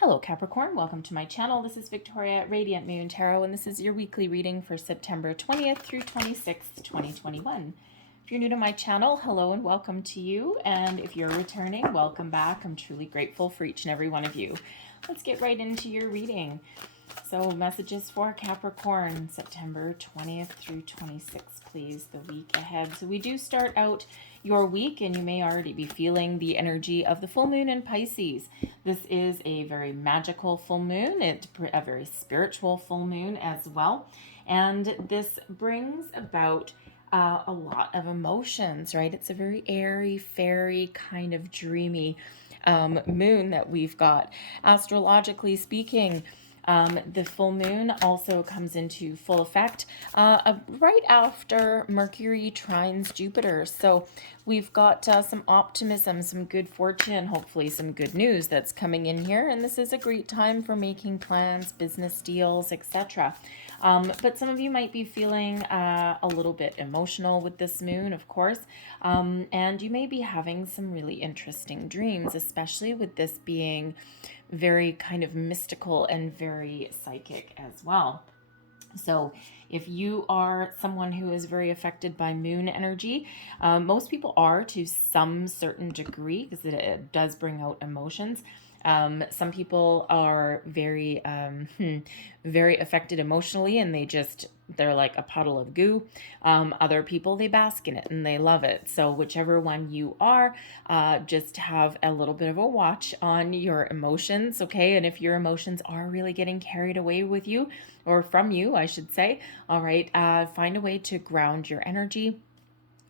Hello Capricorn, welcome to my channel. This is Victoria at Radiant Moon Tarot, and this is your weekly reading for September 20th through 26th, 2021. If you're new to my channel, hello and welcome to you, and if you're returning, welcome back. I'm truly grateful for each and every one of you. Let's get right into your reading. So messages for Capricorn, September 20th through 26th, please, the week ahead. So we do start out your week, and you may already be feeling the energy of the full moon in Pisces. This is a very magical full moon. It's a very spiritual full moon as well. And this brings about a lot of emotions, right? It's a very airy, fairy, kind of dreamy moon that we've got. Astrologically speaking, the full moon also comes into full effect right after Mercury trines Jupiter. So we've got some optimism, some good fortune, hopefully some good news that's coming in here. And this is a great time for making plans, business deals, etc. But some of you might be feeling a little bit emotional with this moon, of course. And you may be having some really interesting dreams, especially with this being very kind of mystical and very psychic as well. So if you are someone who is very affected by moon energy, most people are to some certain degree, because it does bring out emotions. Some people are very, very affected emotionally, and they're like a puddle of goo. Other people, they bask in it and they love it. So whichever one you are, just have a little bit of a watch on your emotions, okay? And if your emotions are really getting carried away with you, or from you, I should say, all right, find a way to ground your energy.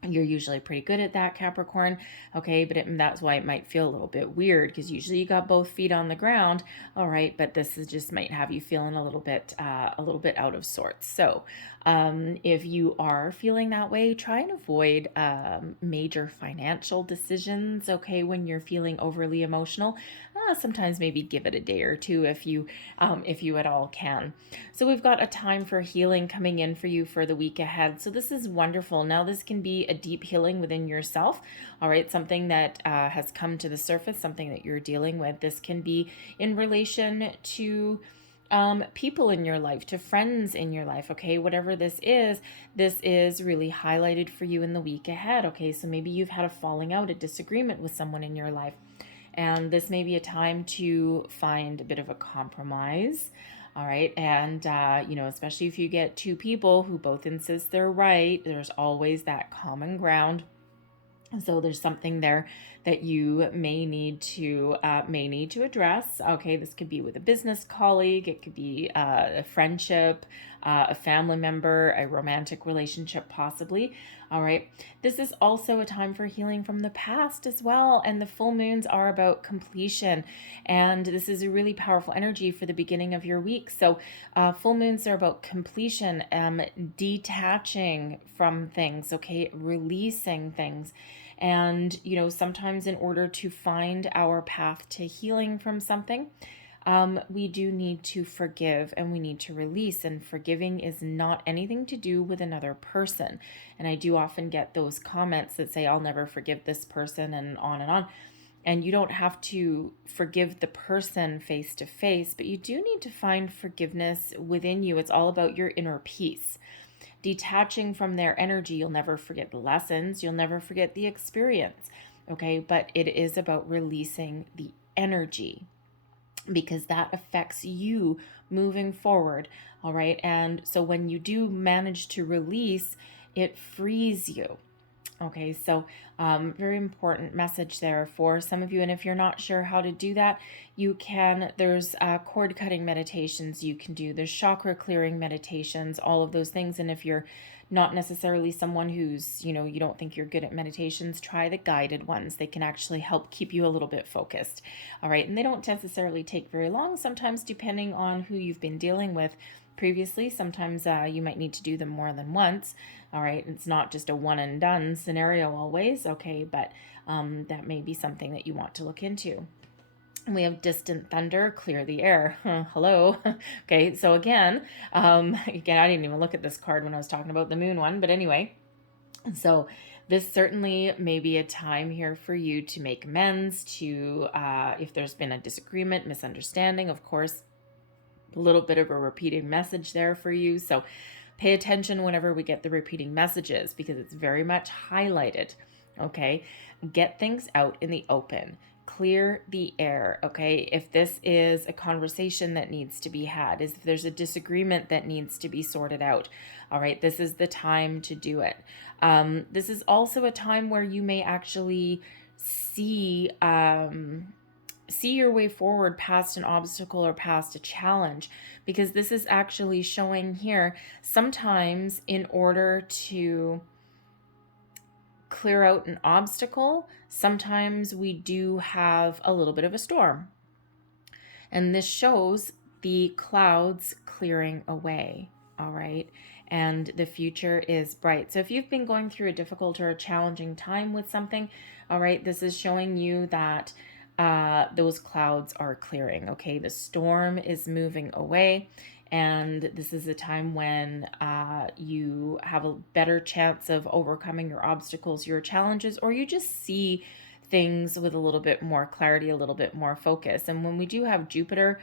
You're usually pretty good at that, Capricorn, okay? But that's why it might feel a little bit weird, because usually you got both feet on the ground, all right? But this is just might have you feeling a little bit out of sorts. So if you are feeling that way, try and avoid major financial decisions, okay? When you're feeling overly emotional, sometimes maybe give it a day or two if you at all can. So we've got a time for healing coming in for you for the week ahead. So this is wonderful. Now this can be a deep healing within yourself, all right? Something that has come to the surface, something that you're dealing with. This can be in relation to people in your life, to friends in your life, okay? Whatever this is really highlighted for you in the week ahead, okay? So maybe you've had a falling out, a disagreement with someone in your life, and this may be a time to find a bit of a compromise, all right? And, especially if you get two people who both insist they're right, there's always that common ground. So there's something there that you may need to address. Okay, this could be with a business colleague, it could be a friendship, a family member, a romantic relationship, possibly. All right, this is also a time for healing from the past as well. And the full moons are about completion, and this is a really powerful energy for the beginning of your week. So full moons are about completion, detaching from things, okay, releasing things. And, sometimes in order to find our path to healing from something, we do need to forgive and we need to release. And forgiving is not anything to do with another person. And I do often get those comments that say, I'll never forgive this person, and on and on. And you don't have to forgive the person face to face, but you do need to find forgiveness within you. It's all about your inner peace. Detaching from their energy, you'll never forget the lessons, you'll never forget the experience, okay? But it is about releasing the energy, because that affects you moving forward, all right? And so when you do manage to release, it frees you. Okay, so very important message there for some of you. And if you're not sure how to do that, there's cord cutting meditations you can do. There's chakra clearing meditations, all of those things. And if you're not necessarily someone who's, you don't think you're good at meditations, try the guided ones. They can actually help keep you a little bit focused. All right, and they don't necessarily take very long, sometimes depending on who you've been dealing with previously. Sometimes you might need to do them more than once. All right, it's not just a one and done scenario always, okay, but that may be something that you want to look into. And we have distant thunder, clear the air. Hello. Okay, so again, I didn't even look at this card when I was talking about the moon one, but anyway. So This certainly may be a time here for you to make amends, to if there's been a disagreement, misunderstanding, of course, a little bit of a repeating message there for you. So pay attention whenever we get the repeating messages, because it's very much highlighted. Okay, get things out in the open. Clear the air, okay? If this is a conversation that needs to be had, if there's a disagreement that needs to be sorted out, all right, this is the time to do it. This is also a time where you may actually see your way forward past an obstacle or past a challenge, because this is actually showing here sometimes in order to clear out an obstacle, sometimes we do have a little bit of a storm. And this shows the clouds clearing away, all right? And the future is bright. So if you've been going through a difficult or a challenging time with something, all right, this is showing you that those clouds are clearing, okay? The storm is moving away. And this is a time when you have a better chance of overcoming your obstacles, your challenges, or you just see things with a little bit more clarity, a little bit more focus. And when we do have Jupiter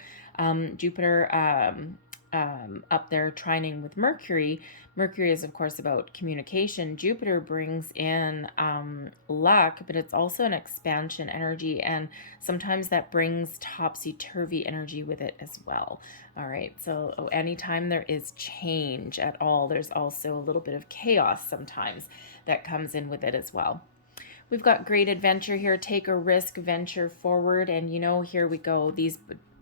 up there trining with Mercury, Mercury is, of course, about communication. Jupiter brings in luck, but it's also an expansion energy, and sometimes that brings topsy-turvy energy with it as well. All right, so anytime there is change at all, there's also a little bit of chaos sometimes that comes in with it as well. We've got great adventure here. Take a risk, venture forward, and here we go.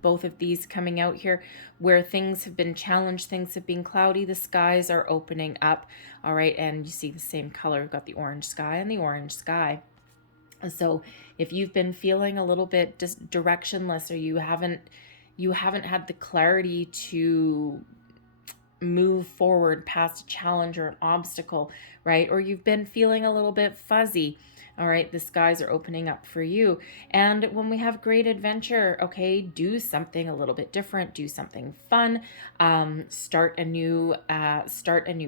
Both of these coming out here where things have been challenged, things have been cloudy, the skies are opening up, all right? And you see the same color. We've got the orange sky and the orange sky. So if you've been feeling a little bit just directionless, or you haven't had the clarity to move forward past a challenge or an obstacle, right? Or you've been feeling a little bit fuzzy, all right, the skies are opening up for you. And when we have great adventure, okay, do something a little bit different, do something fun, start a new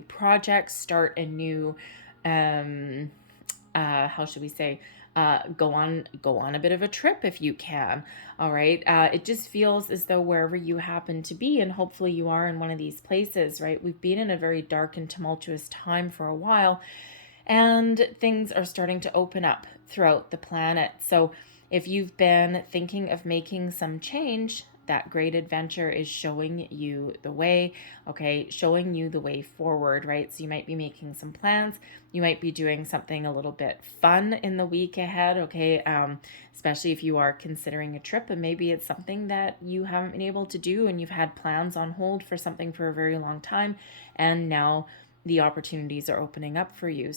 project, start a new, how should we say, go on a bit of a trip if you can. All right. It just feels as though wherever you happen to be, and hopefully you are in one of these places, right? We've been in a very dark and tumultuous time for a while, and things are starting to open up throughout the planet. So if you've been thinking of making some change, that great adventure is showing you the way, okay, showing you the way forward, right? So you might be making some plans. You might be doing something a little bit fun in the week ahead, okay, especially if you are considering a trip, and maybe it's something that you haven't been able to do and you've had plans on hold for something for a very long time, and now the opportunities are opening up for you.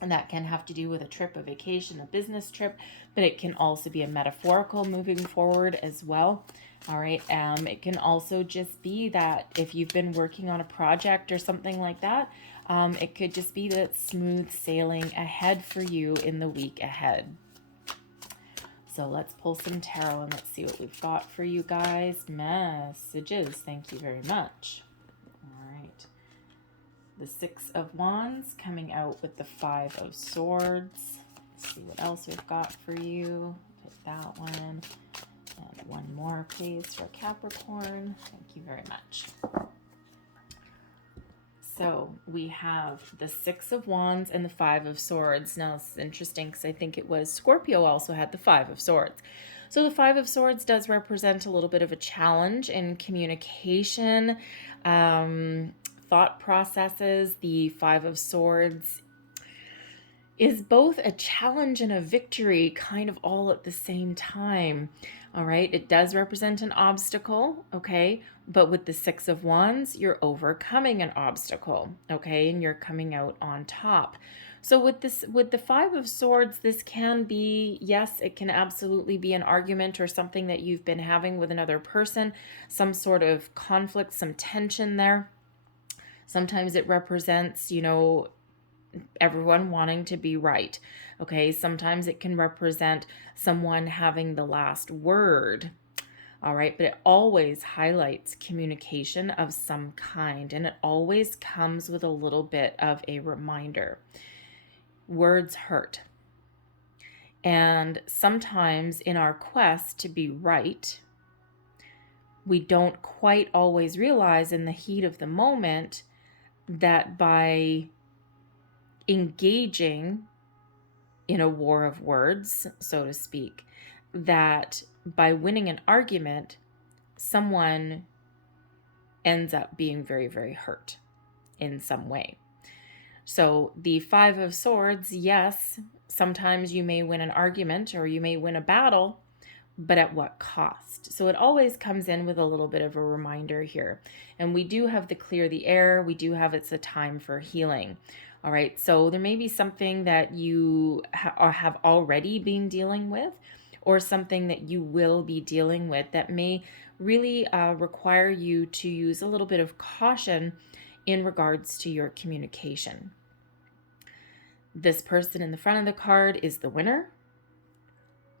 And that can have to do with a trip, a vacation, a business trip, but it can also be a metaphorical moving forward as well. All right. It can also just be that if you've been working on a project or something like that, it could just be that smooth sailing ahead for you in the week ahead. So let's pull some tarot and let's see what we've got for you guys. Messages. Thank you very much. The Six of Wands coming out with the Five of Swords. Let's see what else we've got for you. Take that one. And one more, please, for Capricorn. Thank you very much. So we have the Six of Wands and the Five of Swords. Now, this is interesting because I think it was Scorpio also had the Five of Swords. So the Five of Swords does represent a little bit of a challenge in communication, thought processes. The Five of Swords is both a challenge and a victory, kind of all at the same time. All right, it does represent an obstacle, okay? But with the Six of Wands, you're overcoming an obstacle, okay? And you're coming out on top. So with the Five of Swords, this can be, yes, it can absolutely be an argument or something that you've been having with another person, some sort of conflict, some tension there. Sometimes it represents, everyone wanting to be right. Okay. Sometimes it can represent someone having the last word. All right. But it always highlights communication of some kind. And it always comes with a little bit of a reminder. words hurt. And sometimes in our quest to be right, we don't quite always realize in the heat of the moment that by engaging in a war of words, so to speak, that by winning an argument, someone ends up being very, very hurt in some way. So the Five of Swords, yes, sometimes you may win an argument or you may win a battle, but at what cost? So it always comes in with a little bit of a reminder here. And we do have the clear the air. We do have it's a time for healing. All right. So there may be something that you have already been dealing with, or something that you will be dealing with that may really require you to use a little bit of caution in regards to your communication. This person in the front of the card is the winner,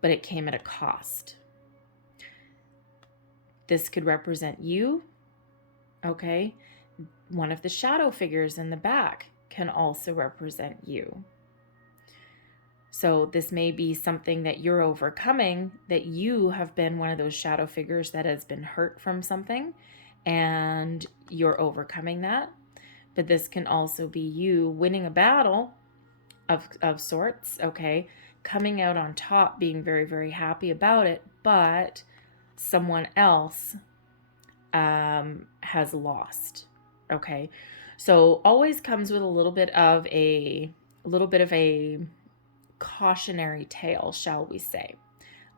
but it came at a cost. This could represent you, okay? One of the shadow figures in the back can also represent you. So this may be something that you're overcoming, that you have been one of those shadow figures that has been hurt from something, and you're overcoming that. But this can also be you winning a battle of sorts, okay? Coming out on top, being very, very happy about it, but someone else has lost, okay? So always comes with a little bit of a cautionary tale, shall we say.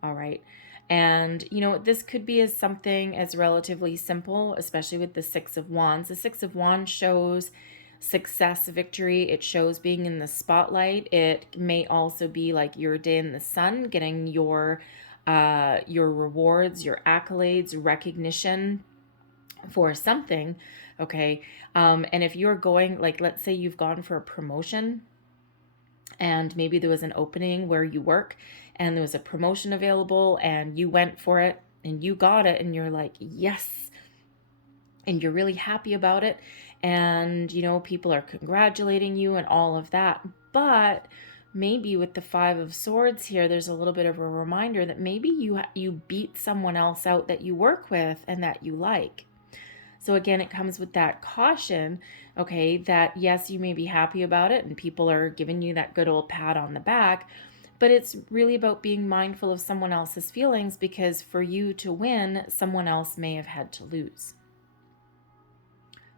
All right. And, this could be as something as relatively simple, especially with the Six of Wands. The Six of Wands shows success, victory. It shows being in the spotlight. It may also be like your day in the sun, getting your rewards, your accolades, recognition for something. Okay. And if you're going, like, let's say you've gone for a promotion, and maybe there was an opening where you work and there was a promotion available and you went for it and you got it and you're like, yes. And you're really happy about it. And, people are congratulating you and all of that. But maybe with the Five of Swords here, there's a little bit of a reminder that maybe you beat someone else out that you work with and that you like. So again, it comes with that caution, okay, that yes, you may be happy about it and people are giving you that good old pat on the back, but it's really about being mindful of someone else's feelings, because for you to win, someone else may have had to lose.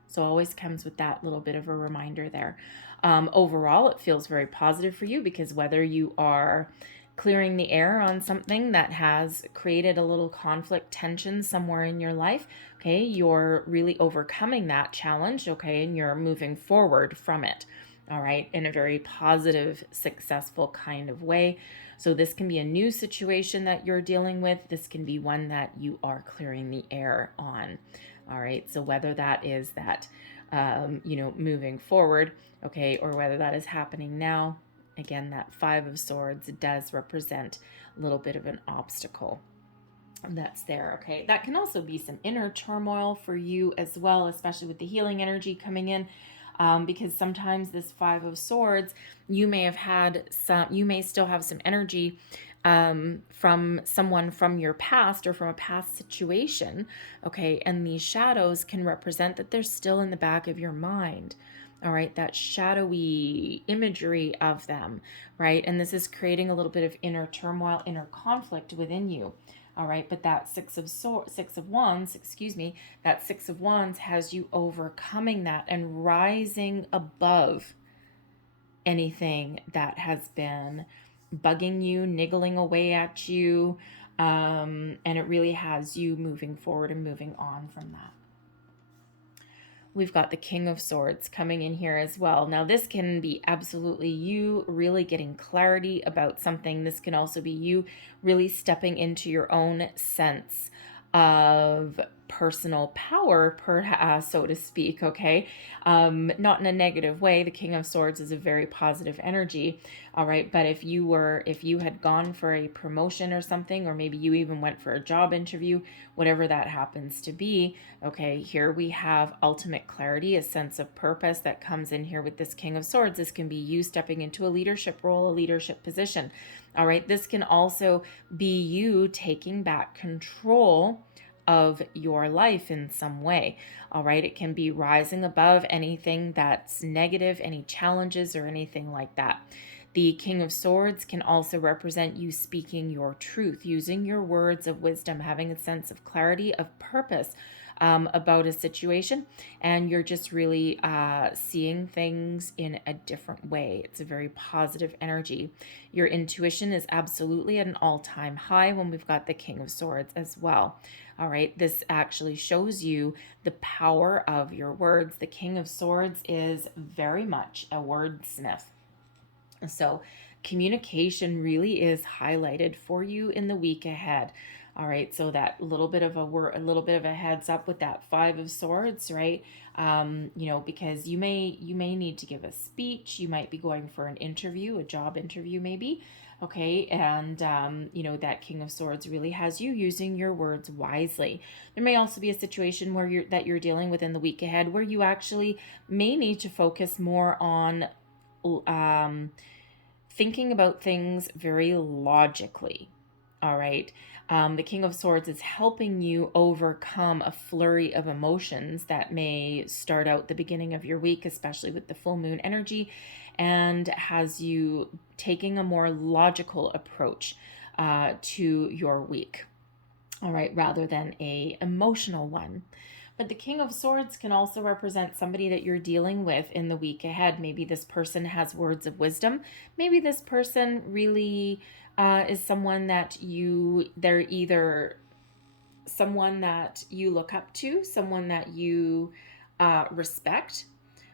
So always comes with that little bit of a reminder there. Overall, it feels very positive for you, because whether you are clearing the air on something that has created a little conflict, tension somewhere in your life, okay, you're really overcoming that challenge, okay, and you're moving forward from it, all right, in a very positive, successful kind of way. So this can be a new situation that you're dealing with. This can be one that you are clearing the air on, all right. So whether that is that, moving forward, okay, or whether that is happening now, again, that Five of Swords does represent a little bit of an obstacle that's there, okay? That can also be some inner turmoil for you as well, especially with the healing energy coming in, because sometimes this Five of Swords, you may still have some energy from someone from your past or from a past situation, okay? And these shadows can represent that they're still in the back of your mind. All right, that shadowy imagery of them, right? And this is creating a little bit of inner turmoil, inner conflict within you. All right, but that Six of Wands has you overcoming that and rising above anything that has been bugging you, niggling away at you, and it really has you moving forward and moving on from that. We've got the King of Swords coming in here as well. Now, this can be absolutely you really getting clarity about something. This can also be you really stepping into your own sense of personal power, so to speak, okay? Not in a negative way. The King of Swords is a very positive energy, all right? But if you had gone for a promotion or something, or maybe you even went for a job interview, whatever that happens to be, okay, here we have ultimate clarity, a sense of purpose that comes in here with this King of Swords. This can be you stepping into a leadership role, a leadership position, all right? This can also be you taking back control of your life in some way, all right? It can be rising above anything that's negative, any challenges or anything like that. The King of Swords can also represent you speaking your truth, using your words of wisdom, having a sense of clarity, of purpose about a situation, and you're just really seeing things in a different way. It's a very positive energy. Your intuition is absolutely at an all-time high when we've got the King of Swords as well. All right, this actually shows you the power of your words. The King of Swords is very much a wordsmith. So communication really is highlighted for you in the week ahead. All right, so that little bit of a heads up with that Five of Swords, right? Because you may need to give a speech. You might be going for an interview, a job interview, maybe. Okay, and that King of Swords really has you using your words wisely. There may also be a situation where you're dealing with in the week ahead where you actually may need to focus more on thinking about things very logically. All right. The King of Swords is helping you overcome a flurry of emotions that may start out the beginning of your week, especially with the full moon energy, and has you taking a more logical approach to your week. All right, rather than a emotional one. But the King of Swords can also represent somebody that you're dealing with in the week ahead. Maybe this person has words of wisdom. Maybe this person really is someone that they're either someone that you look up to, someone that you respect.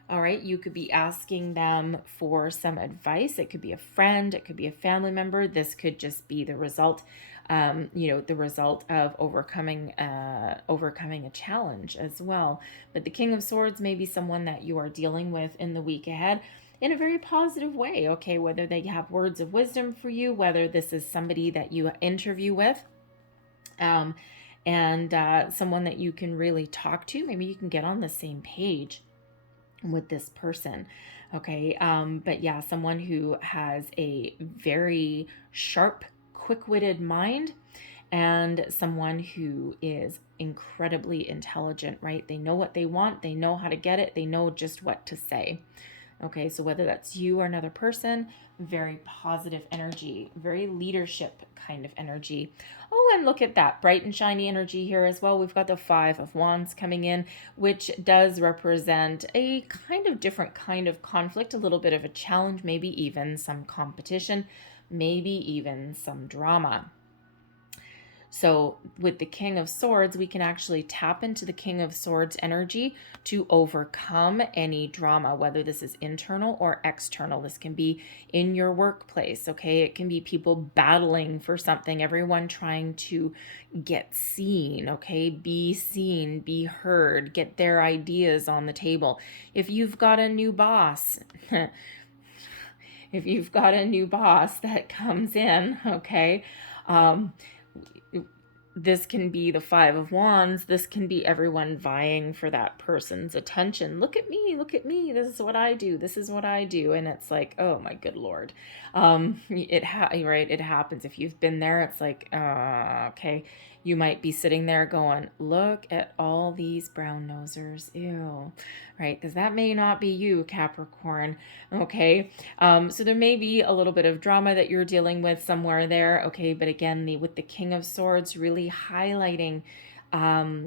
All right, you could be asking them for some advice. It could be a friend, it could be a family member. This could just be the result the result of overcoming a challenge as well. But the King of Swords may be someone that you are dealing with in the week ahead in a very positive way, okay? Whether they have words of wisdom for you, whether this is somebody that you interview with, and someone that you can really talk to. Maybe you can get on the same page with this person, okay? But yeah, someone who has a very sharp, quick-witted mind, and someone who is incredibly intelligent, right? They know what they want, they know how to get it, they know just what to say. Okay, so whether that's you or another person, very positive energy, very leadership kind of energy. Oh, and look at that bright and shiny energy here as well. We've got the Five of Wands coming in, which does represent a kind of different kind of conflict, a little bit of a challenge, maybe even some competition, maybe even some drama. So with the King of Swords, we can actually tap into the King of Swords energy to overcome any drama, whether this is internal or external. This can be in your workplace, okay? It can be people battling for something, everyone trying to get seen, okay? Be seen, be heard, get their ideas on the table. If you've got a new boss, if you've got a new boss that comes in, okay, this can be the Five of Wands. This can be everyone vying for that person's attention. Look at me, this is what I do, this is what I do. And it's like, oh my good Lord. It happens. If you've been there, it's like, okay. You might be sitting there going, look at all these brown nosers, ew, right? Because that may not be you, Capricorn, okay? So there may be a little bit of drama that you're dealing with somewhere there, okay? But again, with the King of Swords really highlighting, a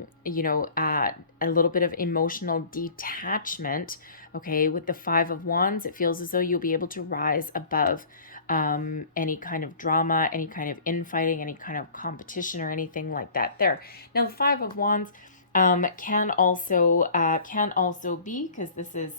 little bit of emotional detachment, okay? With the Five of Wands, it feels as though you'll be able to rise above any kind of drama, any kind of infighting, any kind of competition or anything like that there. Now, the Five of Wands can also be, because this is,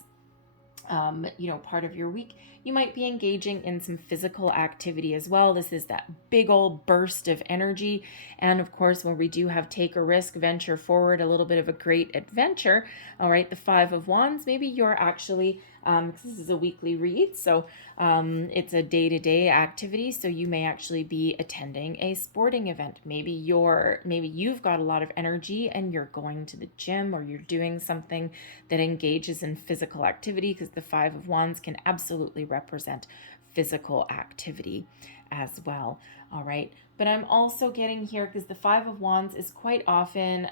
part of your week, you might be engaging in some physical activity as well. This is that big old burst of energy. And of course, when we do have take a risk, venture forward, a little bit of a great adventure, all right, the Five of Wands, maybe you're actually, this is a weekly read, so it's a day-to-day activity, so you may actually be attending a sporting event. Maybe you've got a lot of energy and you're going to the gym, or you're doing something that engages in physical activity, because the Five of Wands can absolutely represent physical activity as well. All right, but I'm also getting here, because the Five of Wands is quite often,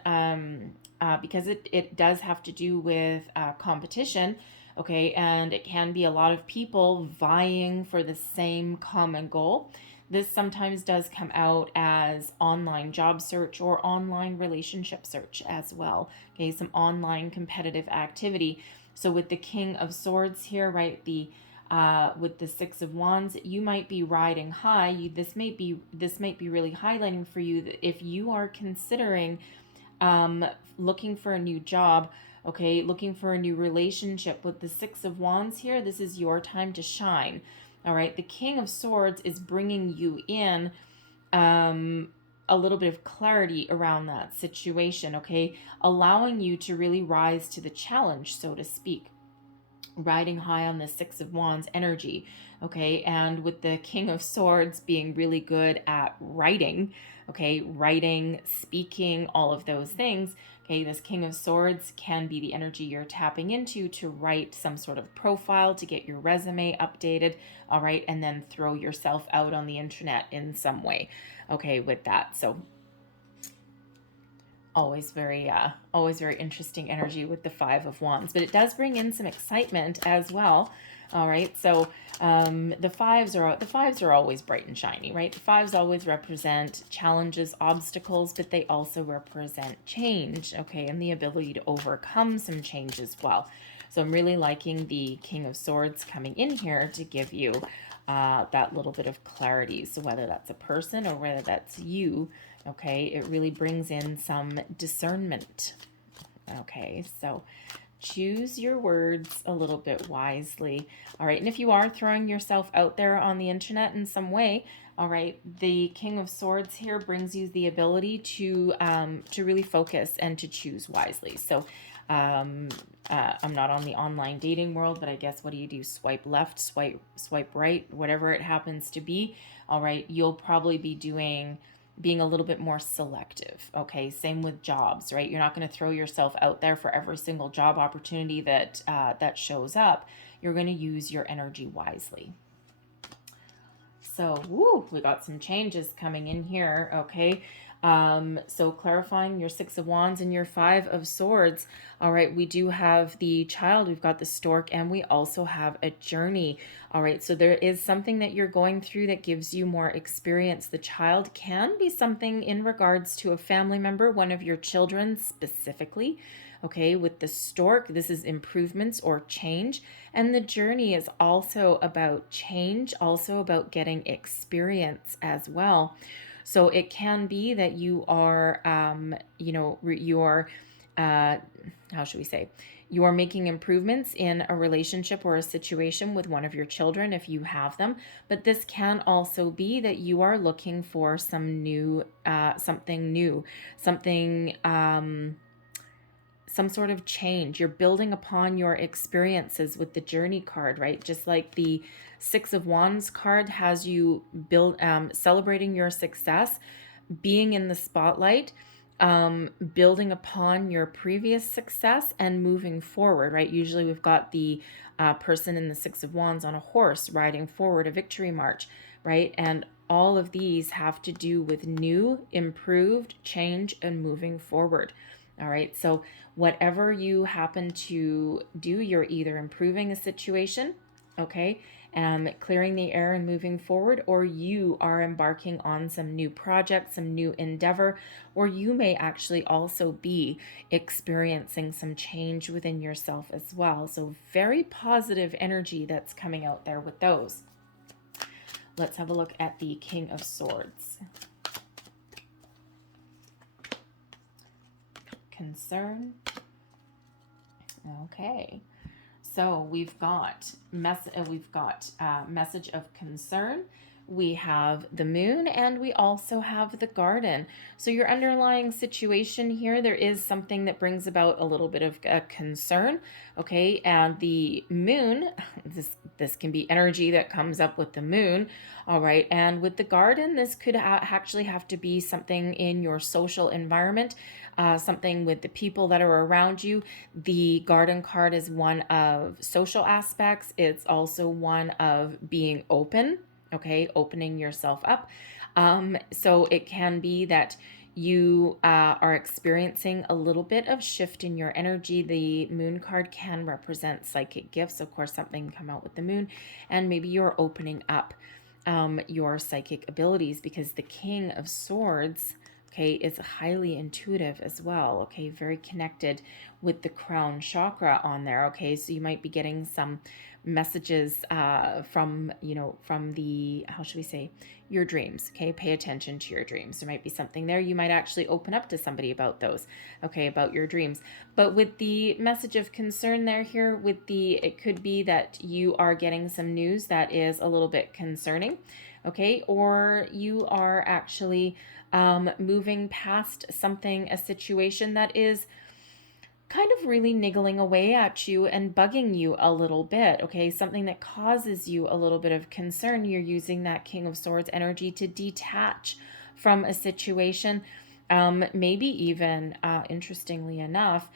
because it does have to do with competition, okay, and it can be a lot of people vying for the same common goal. This sometimes does come out as online job search or online relationship search as well, okay, some online competitive activity. So with the King of Swords here, right, with the Six of Wands, you might be riding high. This might be really highlighting for you that if you are considering looking for a new job, okay, looking for a new relationship, with the Six of Wands here, this is your time to shine. All right, the King of Swords is bringing you in a little bit of clarity around that situation, okay, allowing you to really rise to the challenge, so to speak, riding high on the Six of Wands energy, okay, and with the King of Swords being really good at writing, okay, writing, speaking, all of those things, okay, this King of Swords can be the energy you're tapping into to write some sort of profile, to get your resume updated, all right, and then throw yourself out on the internet in some way, okay, with that. So always very interesting energy with the Five of Wands, but it does bring in some excitement as well. All right, so the fives are always bright and shiny, right? The fives always represent challenges, obstacles, but they also represent change, okay, and the ability to overcome some change as well. So I'm really liking the King of Swords coming in here to give you that little bit of clarity. So whether that's a person or whether that's you, okay, it really brings in some discernment. Okay, so choose your words a little bit wisely. All right, and if you are throwing yourself out there on the internet in some way, all right, the King of Swords here brings you the ability to really focus and to choose wisely. So I'm not on the online dating world, but I guess what do you do? Swipe left, swipe right, whatever it happens to be. All right, you'll probably be being a little bit more selective, okay? Same with jobs, right? You're not going to throw yourself out there for every single job opportunity that shows up. You're going to use your energy wisely. So, we got some changes coming in here, okay? So clarifying your Six of Wands and your Five of Swords. All right, we do have the Child, we've got the Stork, and we also have a Journey. All right, so there is something that you're going through that gives you more experience. The Child can be something in regards to a family member, one of your children specifically. Okay, with the Stork, this is improvements or change. And the Journey is also about change, also about getting experience as well. So it can be that you are, how should we say? You are making improvements in a relationship or a situation with one of your children if you have them. But this can also be that you are looking for some new, some sort of change. You're building upon your experiences with the Journey card, right? Just like the Six of Wands card has you celebrating your success, being in the spotlight, building upon your previous success and moving forward, right? Usually we've got the person in the Six of Wands on a horse riding forward, a victory march, right? And all of these have to do with new, improved, change, and moving forward. All right, so whatever you happen to do, you're either improving a situation, okay, clearing the air and moving forward, or you are embarking on some new project, some new endeavor, or you may actually also be experiencing some change within yourself as well. So very positive energy that's coming out there with those. Let's have a look at the King of Swords. Concern. Okay. So we've got message of concern. We have the moon, and we also have the garden. So your underlying situation here, there is something that brings about a little bit of a concern, okay? And the moon, this can be energy that comes up with the moon, all right? And with the garden, this could actually have to be something in your social environment, something with the people that are around you. The garden card is one of social aspects. It's also one of being open, okay, opening yourself up. So it can be that you are experiencing a little bit of shift in your energy. The moon card can represent psychic gifts. Of course, something come out with the moon, and maybe you're opening up your psychic abilities, because the King of Swords, okay, is highly intuitive as well, okay, very connected with the crown chakra on there, okay? So you might be getting some messages from the, how should we say, your dreams, okay? Pay attention to your dreams. There might be something there. You might actually open up to somebody about those, okay, about your dreams. But with the message of concern there here, it could be that you are getting some news that is a little bit concerning, okay? Or you are actually moving past something, a situation that is kind of really niggling away at you and bugging you a little bit, okay? Something that causes you a little bit of concern. You're using that King of Swords energy to detach from a situation. Maybe even, interestingly enough,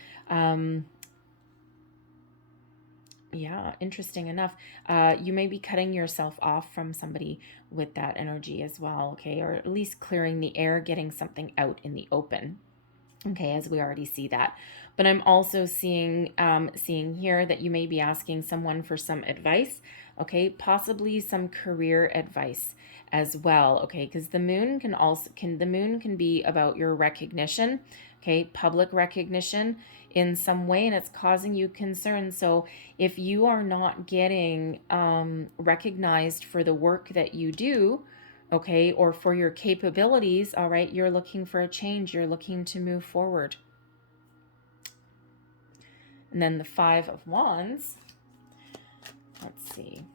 interesting enough, you may be cutting yourself off from somebody with that energy as well, okay? Or at least clearing the air, getting something out in the open. Okay, as we already see that. But I'm also seeing here that you may be asking someone for some advice, okay? Possibly some career advice as well, okay? Because the moon can be about your recognition, okay? Public recognition in some way, and it's causing you concern. So if you are not getting recognized for the work that you do, okay, or for your capabilities, all right, you're looking for a change, you're looking to move forward. And then the Five of Wands, let's see.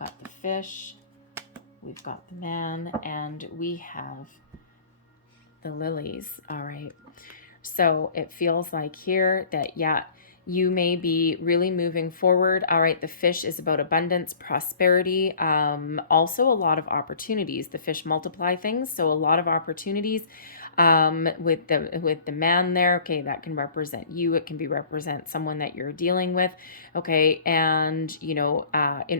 Got the fish, we've got the man, and we have the lilies, all right. So it feels like here that, you may be really moving forward. All right, the fish is about abundance, prosperity, also a lot of opportunities. The fish multiply things, so a lot of opportunities with the man there. Okay, that can represent you. It can represent someone that you're dealing with. Okay, and in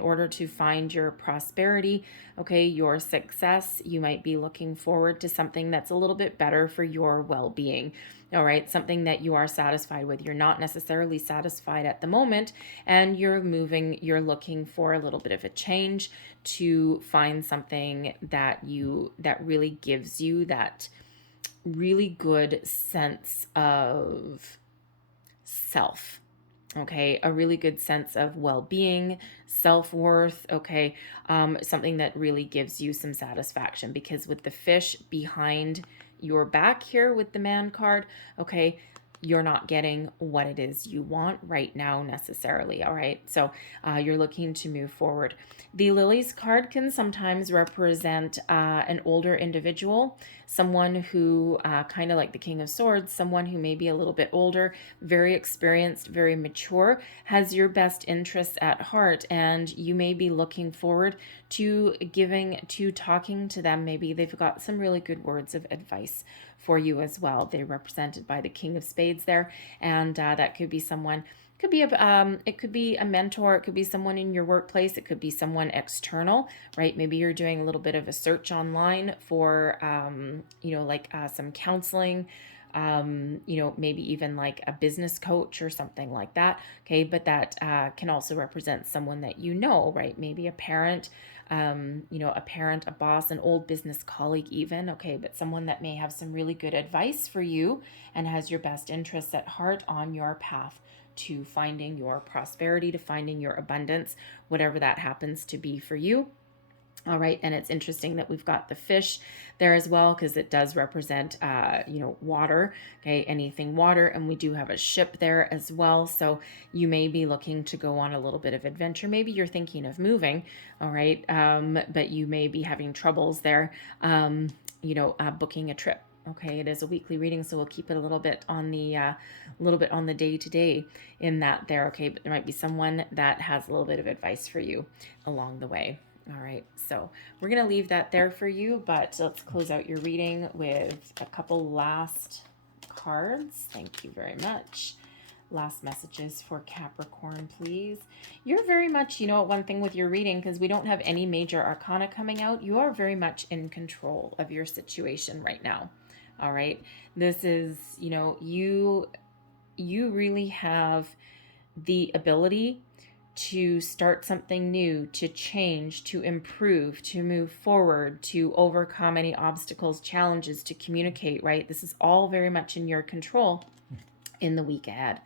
order to find your prosperity, okay, your success, you might be looking forward to something that's a little bit better for your well-being. All right, something that you are satisfied with. You're not necessarily satisfied at the moment, and you're looking for a little bit of a change to find something that really gives you that really good sense of self. Okay, a really good sense of well-being, self-worth, okay, something that really gives you some satisfaction, because with the fish behind your back here with the man card, okay, you're not getting what it is you want right now necessarily, all right? So you're looking to move forward. The lilies card can sometimes represent an older individual, someone who, kind of like the King of Swords, someone who may be a little bit older, very experienced, very mature, has your best interests at heart, and you may be looking forward to talking to them. Maybe they've got some really good words of advice for you as well. They're represented by the King of Spades there, and that could be someone. It could be a mentor. It could be someone in your workplace. It could be someone external, right? Maybe you're doing a little bit of a search online for, some counseling, maybe even like a business coach or something like that. Okay, but that can also represent someone that right? Maybe a parent, a boss, an old business colleague even, okay, but someone that may have some really good advice for you and has your best interests at heart on your path to finding your prosperity, to finding your abundance, whatever that happens to be for you. All right, and it's interesting that we've got the fish there as well, because it does represent, water, okay, anything water, and we do have a ship there as well. So you may be looking to go on a little bit of adventure. Maybe you're thinking of moving, all right, but you may be having troubles there, booking a trip. Okay, it is a weekly reading, so we'll keep it a little bit on the day to day in that there. Okay, but there might be someone that has a little bit of advice for you along the way. All right, so we're going to leave that there for you, but let's close out your reading with a couple last cards. Thank you very much. Last messages for Capricorn, please. You're very much, one thing with your reading, because we don't have any major arcana coming out, you are very much in control of your situation right now. All right, this is, you really have the ability to start something new, to change, to improve, to move forward, to overcome any obstacles, challenges, to communicate, right? This is all very much in your control in the week ahead.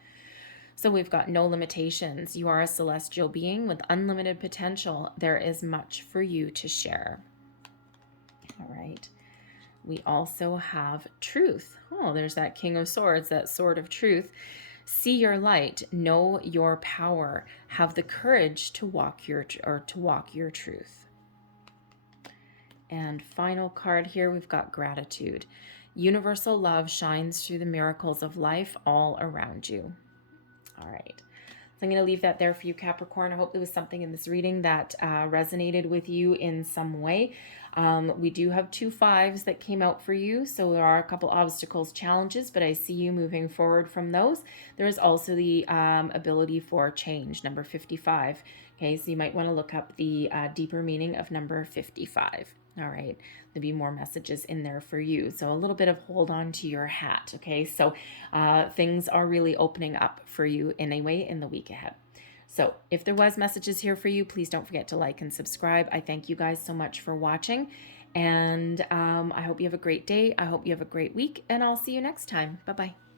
So we've got no limitations. You are a celestial being with unlimited potential. There is much for you to share. All right. We also have truth. Oh, there's that King of Swords, that sword of truth. See your light, know your power, have the courage to walk your truth. And final card here, we've got gratitude. Universal love shines through the miracles of life all around you. All right. So I'm going to leave that there for you, Capricorn. I hope there was something in this reading that resonated with you in some way. We do have 2 5s that came out for you, so there are a couple obstacles, challenges, but I see you moving forward from those. There is also the ability for change, number 55. Okay, so you might want to look up the deeper meaning of number 55. All right, there'll be more messages in there for you. So a little bit of hold on to your hat. Okay, so things are really opening up for you anyway in the week ahead. So if there was messages here for you, please don't forget to like and subscribe. I thank you guys so much for watching, and I hope you have a great day. I hope you have a great week, and I'll see you next time. Bye-bye.